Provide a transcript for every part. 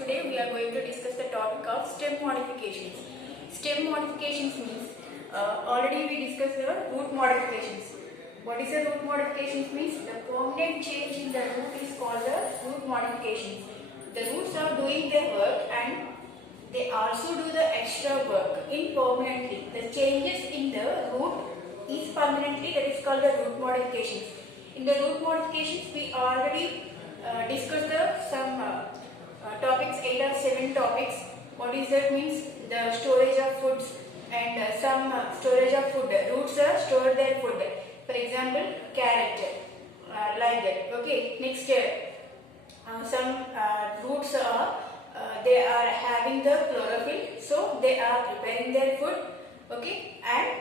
Today we are going to discuss the topic of stem modifications. Stem modifications means already we discussed the root modifications. What is the root modifications means? The permanent change in the root is called the root modifications. The roots are doing their work and they also do the extra work in permanently. The changes in the root is permanently, that is called the root modifications. In the root modifications we already discussed some topics, 8 or 7 topics. What is that means? The storage of foods and some storage of food. Roots store their food. For example, carrot, like that. Okay. Next, some roots are they are having the chlorophyll, so they are preparing their food. Okay, and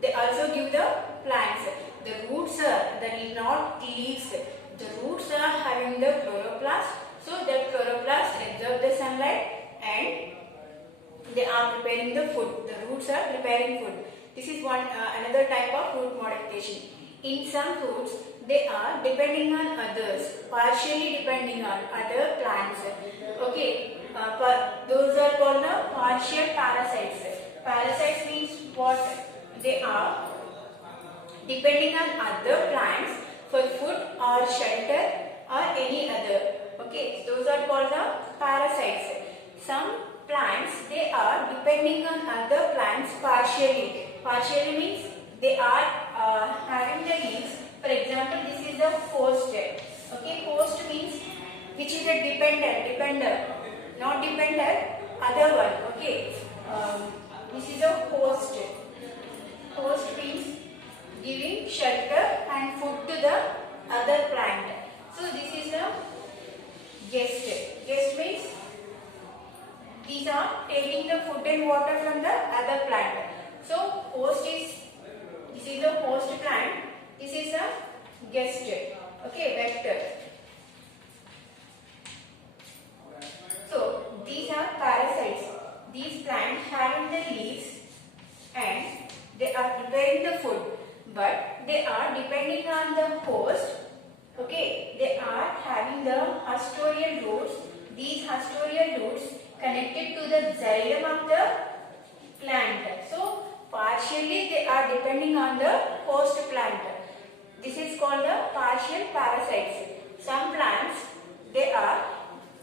they also give the plants. The roots are not leaves. The roots are having the chloroplast, so that chloroplast absorb the sunlight and they are preparing the food. The roots are preparing food. This is one another type of root modification. In some fruits, they are depending on others, partially depending on other plants. Okay, those are called the partial parasites. Parasites means what? They are depending on other plants for food or shelter or any other. Okay, those are called the parasites. Some plants, they are depending on other plants partially. Partially means they are having the leaves. For example, this is the host. Okay, host means which is a dependent, not dependent, other one. Okay, this is a host. Host means giving shelter and food to the other plant. So this is the guest. Guest means these are taking the food and water from the other plant. So host is, this is the host plant. This is a guest. Okay, vector. So these are parasites. These plants having the leaves and they are preparing the food, but they are depending on the host. Okay, they are having the hastoidal roots. These hastoidal roots connected to the xylem of the plant. So partially they are depending on the host plant. This is called the partial parasites. Some plants, they are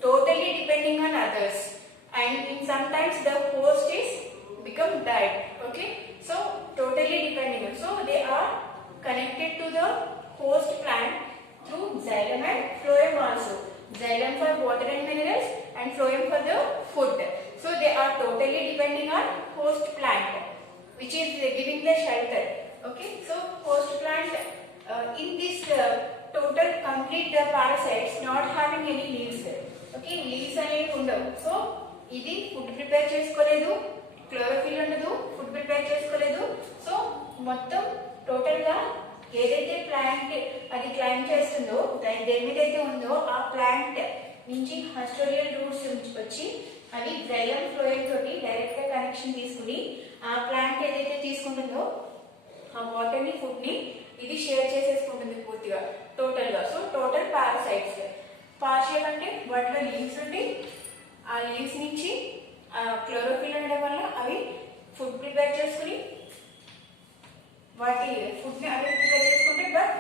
totally depending on others, and in sometimes the host is become died. Okay, so totally depending. So they are connected to the host plant through xylem and phloem also. Xylem for water and minerals and phloem for the food. So they are totally depending on host plant, which is giving the shelter. Okay, so host plant in this total complete the parasites not having any leaves. Okay, leaves అనేవి ఉండవు. So ఇది food prepare చేసుకోలేదు, chlorophyll ఉండదు, food prepare చేసుకోలేదు. So మొత్తం total గా ఏదైతే plant అది క్లైమ్ చేస్తుందో, దేని మీద అయితే ఉందో ఆ ప్లాంట్ నుంచి హాస్టోరియల్ రూట్స్ వచ్చి అవి xylem phloem తోటి డైరెక్ట్ గా కనెక్షన్ తీసుకుని ఆ ప్లాంట్ ఏదైతే తీసుకుంటుందో ఆ వాటర్ ని ఫుడ్ ని ఇది షేర్ చేసేసుకుంటుంది పూర్తిగా టోటల్ గా. So total parasites. పార్షియల్ అంటే వాటిలో లీవ్స్ ఉండి ఆ లీవ్స్ నుంచి క్లోరోఫిల్ ఉండడం వల్ల అవి ఫుడ్ ప్రిపేర్ చేసుకుని వాటి ఫుడ్ ని అవి ప్రిపేర్ చేసుకుంటే, but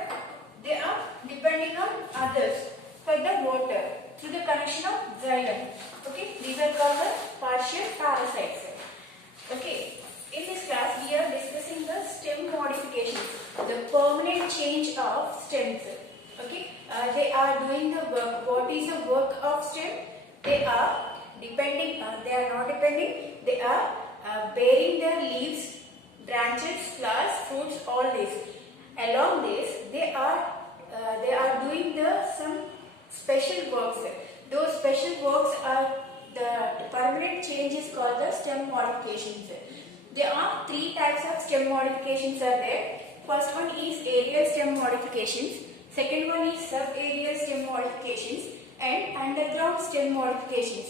they are depending on others for the water through the connection of xylem. Okay, these are called the partial parasites. Okay, in this class we are discussing the stem modifications, the permanent change of stems. Okay, they are doing the work. What is the work of stem? They are depending, they are not depending, they are bearing their leaves, branches, flowers, fruits, all this. Along this they are doing the some special works. Those special works are the permanent change is called the stem modifications. There are 3 types of stem modifications are there. First one is aerial stem modifications, second one is subaerial stem modifications, and underground stem modifications.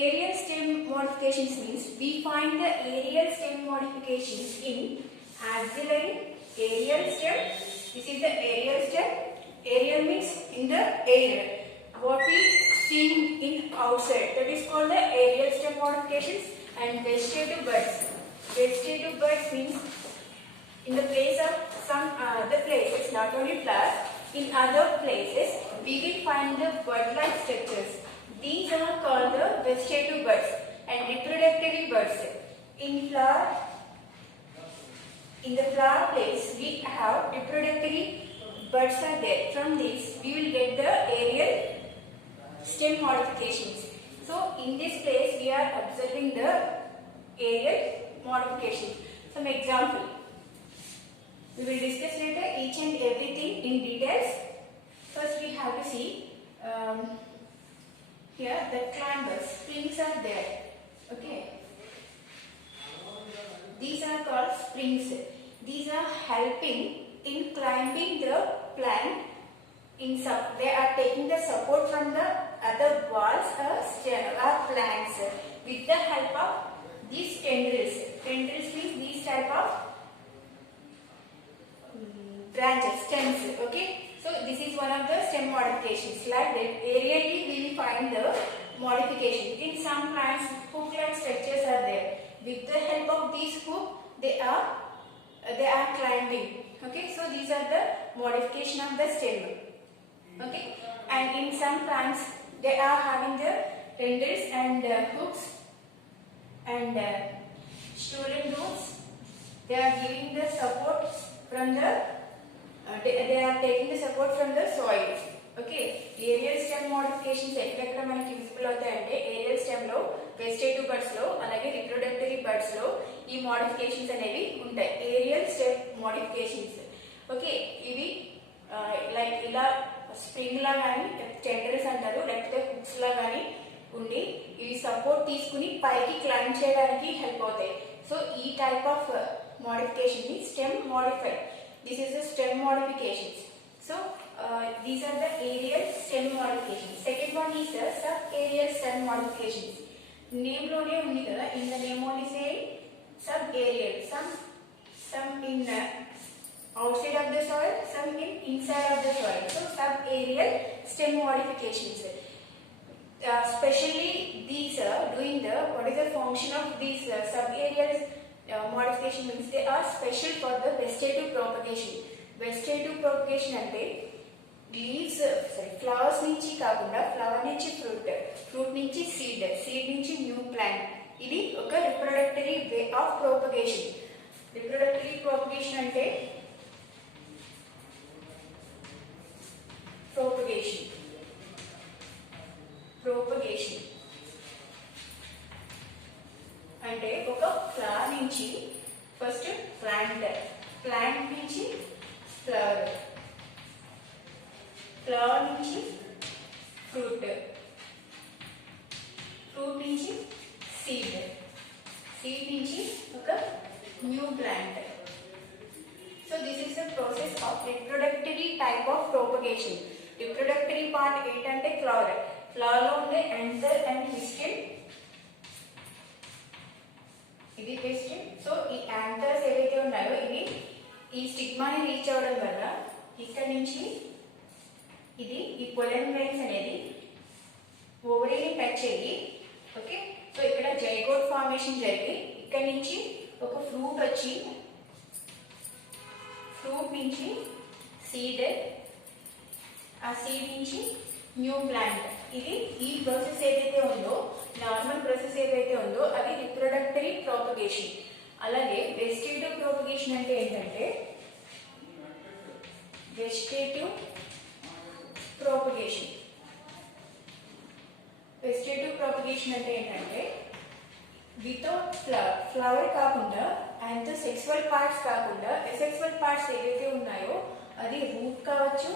Aerial stem modifications means we find the aerial stem modifications in axillary aerial stem. This is the aerial stem. Aerial means in the air. What we seen in outside. That is called the aerial stem modifications. And vegetative buds. Vegetative buds means in the place of some other places, not only flowers, in other places we will find the bud-like structures. These are called the vegetative buds and reproductive buds. In the flower place we have reproductive buds are there. From these we will get the aerial stem modifications. So in this place we are observing the aerial modifications. Some example. We will discuss later each and everything in details. First we have to see here the climbers, springs are there. Okay. These are called springs. These are helping in climbing the plant. They are taking the support from the other walls or plants with the help of these tendrils. Tendrils means these type of branches, stems. Okay. So this is one of the stem modifications. Like that, aerially we will find the modification. In some plants, hook-like structures are there. With the help of these hook, they are climbing. Okay. So these are the modification of the stem. Okay. And in some plants, they are having the tendrils and hooks and stolen roots. They are giving the support from the they are taking the support from the soil. Okay. Aerial stem modifications ఎక్కడెక్కడ మనకి visible అవుతాయంటే aerial stem లో, vegetative buds లో, అలాగే reproductory buds లో ఈ modifications అనేవి ఉంటాయి. Aerial stem modifications. ఓకే. ఇవి లైక్ ఇలా స్ప్రింగ్ లా కానీ టెండర్స్ అంటారు, లేకపోతే హుక్స్ లా కానీ ఉండి ఇవి సపోర్ట్ తీసుకుని పైకి క్లైంబ్ చేయడానికి హెల్ప్ అవుతాయి. సో ఈ టైప్ ఆఫ్ మోడిఫికేషన్ ని stem modified. This is the stem modifications. So these are the aerial stem modifications. Second one is the sub-aerial stem modifications. Name lone undi kada. In the name only say sub-aerial. Some in outside of the soil, some in inside of the soil. So sub-aerial stem modifications. Especially these doing the what is the function of these sub-aerial modification means they are special for the vegetative propagation. Vegetative propagation అంటే leaves flowers నుంచి కాకుండా flower నుంచి fruit నుంచి seed నుంచి new plant. ఇది ఒక reproductory way of propagation. Reproductory propagation అంటే propagation అంటే ఒక ఫ్లవర్ నుంచి ఫస్ట్ ప్లాంట్ నుంచి ఫ్లవర్ నుంచి ఫ్రూట్ నుంచి సీడ్ నుంచి ఒక new plant. So this is the process of reproductory type of propagation. Reproductory part ఏంటంటే ఫ్లవర్ లో ఉండే యాంథర్ అండ్ పిస్టిల్. ఇది పిస్టిల్. సో ఈ యాంథర్స్ ఏవైతే ఉన్నాయో ఇవి ఈ స్టిగ్మాని రీచ్ అవ్వడం వల్ల ఇక్కడ నుంచి ఇది ఈ పొలెన్ గ్రెయిన్స్ అనేది ఓవరీని టచ్ అయ్యి, ఓకే, సో ఇక్కడ జైగోట్ ఫార్మేషన్ జరిగి ఇక్కడ నుంచి ఒక ఫ్రూట్ వచ్చి, ఫ్రూట్ నుంచి సీడ్, ఆ సీడ్ నుంచి న్యూ ప్లాంట్. ఇది ఈ ప్రాసెస్ ఏదైతే ఉందో, నార్మల్ ప్రాసెస్ ఏదైతే ఉందో అది రిప్రొడక్టరీ ప్రోపగేషన్. అలాగే వెజిటేటివ్ ప్రోపగేషన్ అంటే ఏంటంటే వెజిటేటివ్ ప్రోపగేషన్ అంటే ఏంటంటే వితౌట్ ఫ్లవర్ కాకుండా అండ్ సెక్సువల్ పార్ట్స్ కాకుండా అసెక్సువల్ పార్ట్స్ ఏవైతే ఉన్నాయో అది రూట్ కావచ్చు,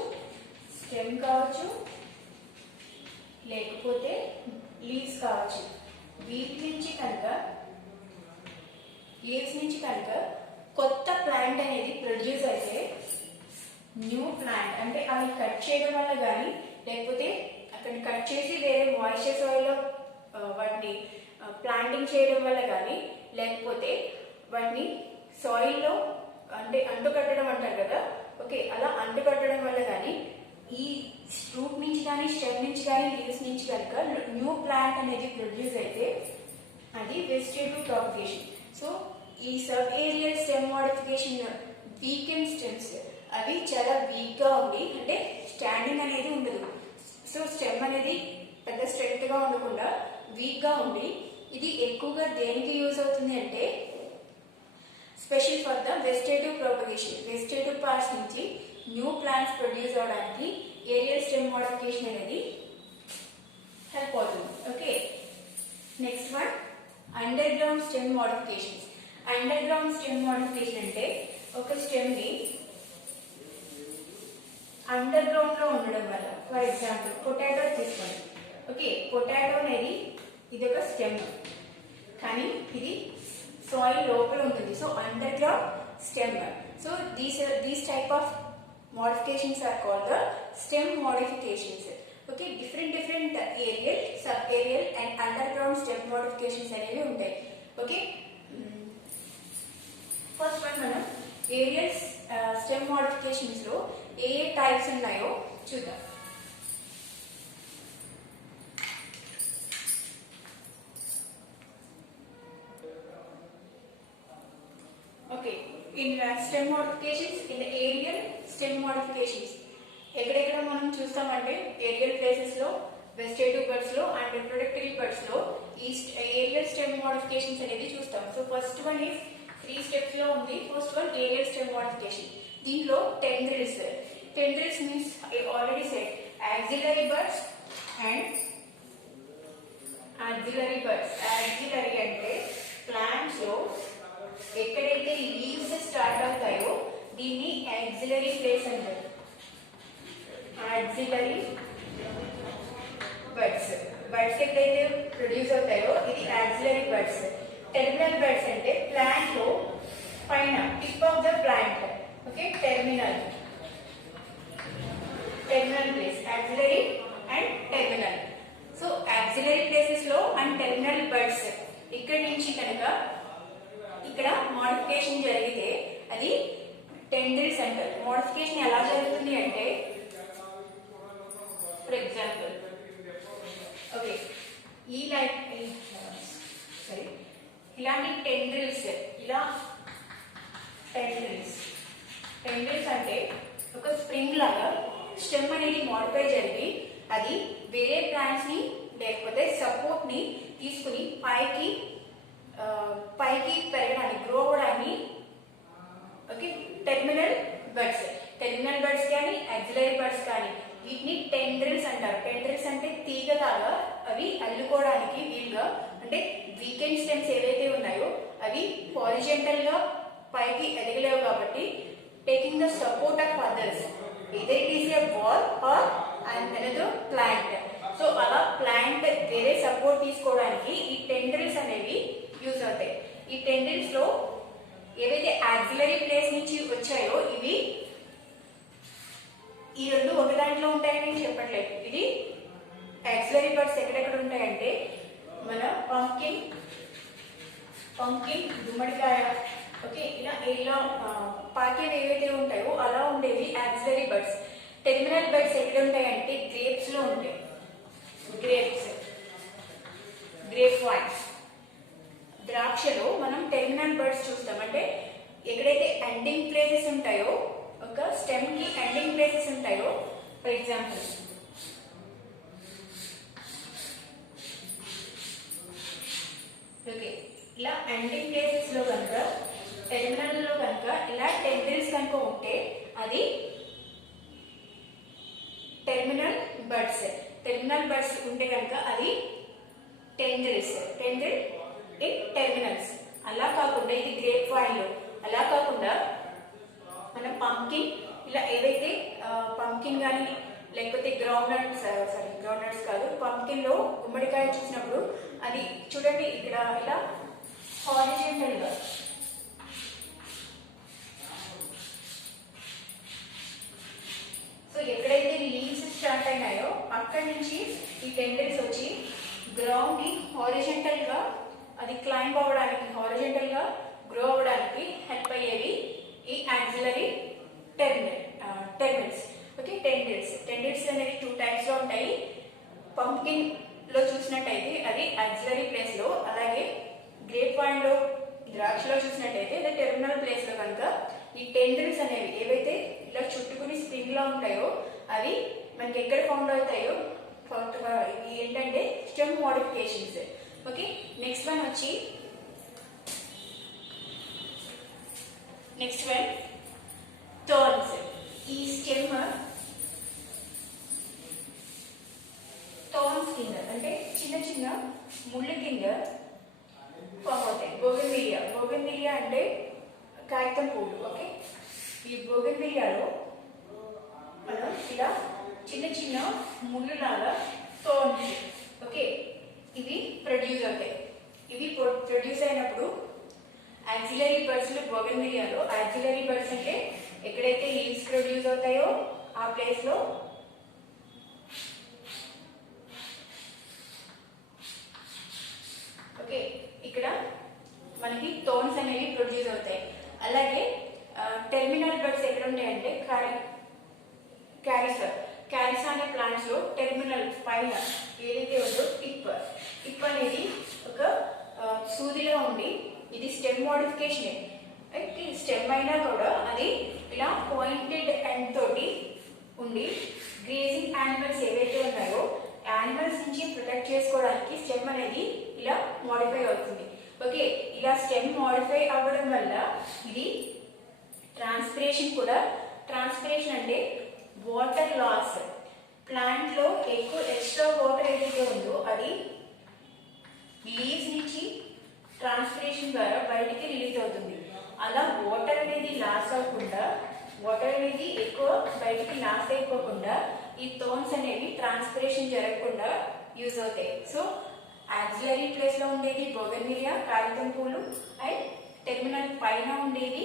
స్టెమ్ కావచ్చు, లేకపోతే లీవ్స్ కావచ్చు. వీటి నుంచి కనుక లీవ్స్ నుంచి కనుక కొత్త ప్లాంట్ అనేది ప్రొడ్యూస్ అయితే న్యూ ప్లాంట్ అంటే అవి కట్ చేయడం వల్ల కానీ, లేకపోతే అక్కడ కట్ చేసి వేరే మాయిశ్చర్ సాయిల్లో వాటిని ప్లాంటింగ్ చేయడం వల్ల కానీ, లేకపోతే వాటిని సాయిల్లో అంటే అంటుకట్టడం అంటారు కదా, ఓకే, అలా అంటుకట్టడం వల్ల కానీ ఈ ఫ్రూట్ నుంచి కానీ కానీ స్టెమ్ నుంచి కానీ లీవ్స్ నుంచి కనుక న్యూ ప్లాంట్ అనేది ప్రొడ్యూస్ అయితే అది వెజిటేటివ్ ప్రాపగేషన్. సో ఈ sub aerial stem modification weakened stems అవి చాలా వీక్గా ఉండి అంటే స్టాండింగ్ అనేది ఉండదు. సో స్టెమ్ అనేది పెద్ద స్ట్రెంగ్త్గా ఉండకుండా వీక్గా ఉండి ఇది ఎక్కువగా దేనికి యూజ్ అవుతుంది అంటే special for the vegetative propagation. Vegetative parts నుంచి న్యూ ప్లాంట్స్ ప్రొడ్యూస్ అవడానికి ఏరియల్ స్టెమ్ మోడిఫికేషన్ అనేది హెల్ప్ అవుతుంది. Okay, next one under ground stem modifications. Under ground stem modification అంటే ఒక స్టెమ్ ని అండర్ గ్రౌండ్ లో ఉండడం వల్ల, ఫర్ ఎగ్జాంపుల్ పొటాటో తీసుకోండి. ఓకే, పొటాటో అనేది ఇది ఒక స్టెమ్ కానీ ఇది సాయిల్ లోపల ఉంటుంది. So under ground stem. So these type of modifications are called the stem modifications. Okay, different aerial, subaerial and underground stem modifications అనేవి ఉంటాయి. ఓకే, ఫస్ట్ వన్ మనం ఏరియల్ స్టెమ్ మోడిఫికేషన్స్ లో ఏ టైప్స్ ఉన్నాయో చూద్దాం. Okay, in stem modifications, in the aerial stem modifications ఎక్కడెక్కడ మనం చూస్తామంటే aerial places లో, వెజిటేటివ్ బర్డ్స్ లో అండ్ రిప్రొడక్టరీ బర్డ్స్ లో ఈ ఏరియల్ స్టెమ్ మోడిఫికేషన్స్ అనేది చూస్తాం. So first one is 3 steps లో ఉంది. First one aerial stem modification. దీంట్లో tendrils. Tendrils means I already said axillary buds and axillary buds. Axillary అంటే ప్లాంట్స్ లో ఎక్కడైతే లీవ్స్ స్టార్ట్ అవుతాయో దీన్ని యాక్సిలరీ ప్లేస్ అంటారు. యాక్సిలరీ బర్డ్స్ ఎక్కడైతే ప్రొడ్యూస్ అవుతాయో ఇది యాక్సిలరీ బర్డ్స్. టెర్మినల్ బర్డ్స్ అంటే ప్లాంట్ లో పైన tip of the plant. Okay, terminal place axillary and terminal. So axillary places లో అండ్ టెర్మినల్ బర్డ్స్ ఇక్కడ నుంచి కనుక ఇక్కడ మోడిఫికేషన్ జరిగితే అది టెండ్రిల్స్ అంటారు. మోడిఫికేషన్ ఎలా జరుగుతుంది అంటే ఫర్ ఎగ్జాంపుల్ ఓకే ఈ లైక్ సారీ ఇలాంటి టెండ్రిల్స్, ఇలా టెండ్రిల్స్ అంటే ఒక స్ప్రింగ్ లాగా స్టెమ్ అనేది మోడిఫై జరిగి అది వేరే ప్లాంట్స్ ని లేకపోతే సపోర్ట్ ని తీసుకుని పైకి పెరగడానికి, గ్రో అవడానికి. ఓకే, టెర్మినల్ బర్డ్స్ కానీ యాక్సిలరీ బర్డ్స్ కానీ వీటిని టెండ్రిల్స్ అంటారు. టెండ్రిల్స్ అంటే తీగలాగా అవి అల్లుకోవడానికి వీలుగా, అంటే వీకెండ్ స్టెమ్స్ ఏవైతే ఉన్నాయో అవి హారిజాంటల్ గా పైకి ఎదగలేవు కాబట్టి taking the support of others, either it is a wall or another plant. So అలా ప్లాంట్ వేరే సపోర్ట్ తీసుకోవడానికి ఈ టెండ్రిల్స్ అనేవి యూజ్ అవుతాయి. ఈ టెండ్రిల్స్ లో ఏవైతే యాక్సిలరీ ప్లేస్ నుంచి వచ్చాయో ఇవి ఈ రెండు ఒక దాంట్లో ఉంటాయని చెప్పట్లేదు. ఇది యాక్సిలరీ బర్డ్స్ ఎక్కడెక్కడ ఉంటాయంటే మన పంకిన్, గుమ్మడికాయ, ఓకే ఇలా పాకేవి ఏవైతే ఉంటాయో అలా ఉండేవి యాక్సిలరీ బర్డ్స్. టెర్మినల్ బర్డ్స్ ఎక్కడ ఉంటాయంటే గ్రేప్స్ లో ఉంటాయి. గ్రేప్ వైన్స్, ద్రాక్షలో మనం టెర్మినల్ బర్డ్స్ చూస్తాం. అంటే ఎక్కడైతే ఎండింగ్ ప్లేసెస్ ఉంటాయో, ఒక స్టెమ్ కి ఎండింగ్ ప్లేసెస్ ఉంటాయో, ఫర్ ఎగ్జాంపుల్ ఓకే ఇలా ఎండింగ్ ప్లేసెస్ లో కనుక, టెర్మినల్ లో కనుక ఇలా టెండ్రిల్స్ కనుక ఉంటే అది టెర్మినల్ బర్డ్స్ ఉంటే కనుక అది టెండ్రిల్ ఇన్ టెర్మినల్స్. అలా కాకుండా ఇది గ్రేప్ వైన్ లో అలా కాకుండా మన పంకిన్, ఇలా ఏవైతే పంకిన్ కానీ లేకపోతే గ్రౌండ్నట్స్ కాదు, పంకిన్ లో గుమ్మడికాయ చూసినప్పుడు అది చూడండి ఇక్కడ ఇలా హారిజాంటల్ గా, సో ఎక్కడైతే లీవ్స్ స్టార్ట్ అయినాయో అక్కడి నుంచి ఈ టెండ్రిల్స్ వచ్చి గ్రౌండ్ ని హారిజాంటల్ గా అది క్లైంబ్ అవ్వడానికి, హారిజాంటల్ గా గ్రో అవ్వడానికి హెల్ప్ అయ్యేవి ఈ యాక్సిలరీ టెర్మినల్స్. ఓకే, టెండిల్స్ అనేవి 2 టైప్స్ లో ఉంటాయి. పంకిన్ లో చూసినట్టయితే అది యాక్సిలరీ ప్లేస్ లో, అలాగే గ్రేప్ వైన్ లో ద్రాక్షలో చూసినట్టయితే అది టెర్మినల్ ప్లేస్ లో. కనుక ఈ టెండిల్స్ అనేవి ఏవైతే ఇలా చుట్టుకుని స్ప్రింగ్ లా ఉంటాయో అవి మనకి ఎక్కడ ఫౌండ్ అవుతాయో ఇవి ఏంటంటే stem modifications. Okay, next one వచ్చి థార్న్స్. ఈ స్టెమ్ థార్న్స్ కింద అంటే చిన్న చిన్న ముళ్ళు కింద ఫామ్ అవుతాయి. బోగన్విలియా అంటే కాగితం పువ్వులు. ఓకే, ఈ బోగన్విలియాలో మనం ఇలా చిన్న చిన్న ముళ్ళు లాగా థార్న్స్, ఓకే, ఇవి ప్రొడ్యూస్ అవుతాయి. ఇవి ప్రొడ్యూస్ అయినప్పుడు యాక్సిలరీ బర్డ్స్ బోగన్విలియాలో, యాక్సిలరీ బర్డ్స్ అంటే ఎక్కడైతే లీవ్స్ ప్రొడ్యూస్ అవుతాయో ఆ ప్లేస్ లో ఓకే ఇక్కడ మనకి థార్న్స్ అనేవి ప్రొడ్యూస్ అవుతాయి. అలాగే టెర్మినల్ బర్డ్స్ ఎక్కడ ఉంటాయంటే క్యారిసా అనే ప్లాంట్స్ లో టెర్మినల్ పైన ఏదైతే ఉందో టిప్ అనేది ఒక సూదిలో ఉండి, ఇది స్టెమ్ మోడిఫికేషన్. స్టెమ్ అయినా కూడా అది ఇలా పాయింటెడ్ ఎండ్ తోటి ఉండి గ్రేజింగ్ యానిమల్స్ ఏవైతే ఉన్నాయో యానిమల్స్ నుంచి ప్రొటెక్ట్ చేసుకోవడానికి స్టెమ్ అనేది ఇలా మోడిఫై అవుతుంది. ఓకే, ఇలా స్టెమ్ మోడిఫై అవ్వడం వల్ల ఇది ట్రాన్స్పిరేషన్ అంటే వాటర్ లాస్. ప్లాంట్ లో ఎక్కువ ఎక్స్ట్రా వాటర్ ఏదైతే ఉందో అది లీవ్స్ నుంచి ట్రాన్స్పిరేషన్ ద్వారా బయటికి రిలీజ్ అవుతుంది. అలా వాటర్ అనేది ఎక్కువ బయటికి లాస్ అయిపోకుండా ఈ థార్న్స్ అనేవి ట్రాన్స్పిరేషన్ జరగకుండా యూజ్ అవుతాయి. సో యాక్సిలరీ ప్లేస్ లో ఉండేది బోగన్విలియా కాగితం పూలు, అండ్ టెర్మినల్ పైన ఉండేది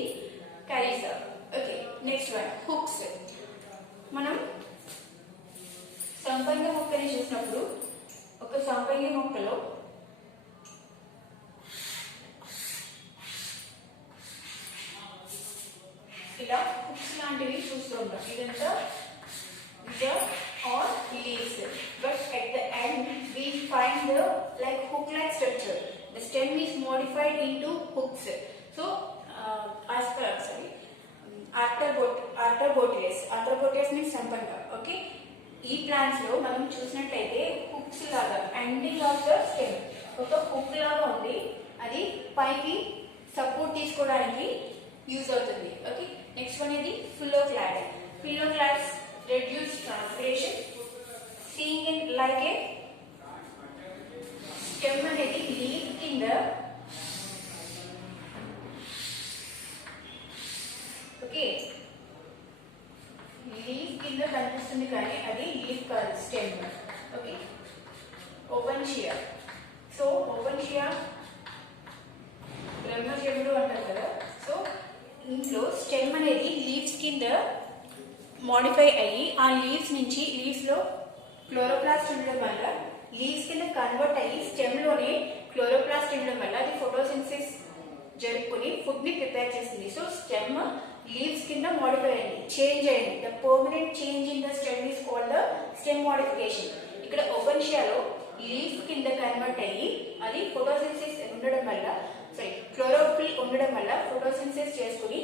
Carissa. Okay, next one hooks. మనం సంపంగి మొక్కని చూసినప్పుడు ఒక సంపంగి మొక్కలో ఇలా హుక్స్ లాంటివి చూస్తూ ఉంటాం. ఇదంతా or leaves, but at the end we find the hook-like structure. The stem is modified into hooks. So Arthropotes means sampanga. Okay, ఈ ప్లాంట్స్ లో మనం చూసినట్లయితే హుక్స్ లాగా ఎండింగ్ ఆఫ్ ద స్టెమ్ ఒక హుక్ లాగా ఉంది, అది పైకి సపోర్ట్ తీసుకోవడానికి యూజ్ అవుతుంది. ఓకే, నెక్స్ట్ వన్ ఇది ఫిలోక్లాడ్స్ reduce transpiration, seeing in like a stem అనేది leaf కింద ఓకే లీఫ్ కింద కనిపిస్తుంది కానీ అది లీఫ్ కాదు, స్టెమ్. ఓకే, ఓపెన్షియా. సో ఓపెన్షియా బ్రహ్మజముడు అంటారు కదా. సో ఇంట్లో స్టెమ్ అనేది లీవ్స్ కింద మోడిఫై అయ్యి ఆ లీవ్స్ లో క్లోరోప్లాస్ట్ ఉండడం వల్ల లీవ్స్ కింద కన్వర్ట్ అయ్యి స్టెమ్ లోనే క్లోరోప్లాస్ట్ ఉండడం వల్ల అది ఫోటోసింథసిస్ జరుపుకుని ఫుడ్ ని ప్రిపేర్ చేస్తుంది. సో స్టెమ్ లీవ్స్ కింద మోడిఫై అయ్యింది, చేంజ్ అయ్యింది. The permanent change in the stem is called the stem modification. ఇక్కడ ఓపెన్షియాలో లీఫ్ కింద కన్వర్ట్ అయ్యి అది ఫోటోసింథసిస్ ఉండడం వల్ల క్లోరోఫిల్ ఉండడం వల్ల ఫోటోసింథసిస్ చేసుకుని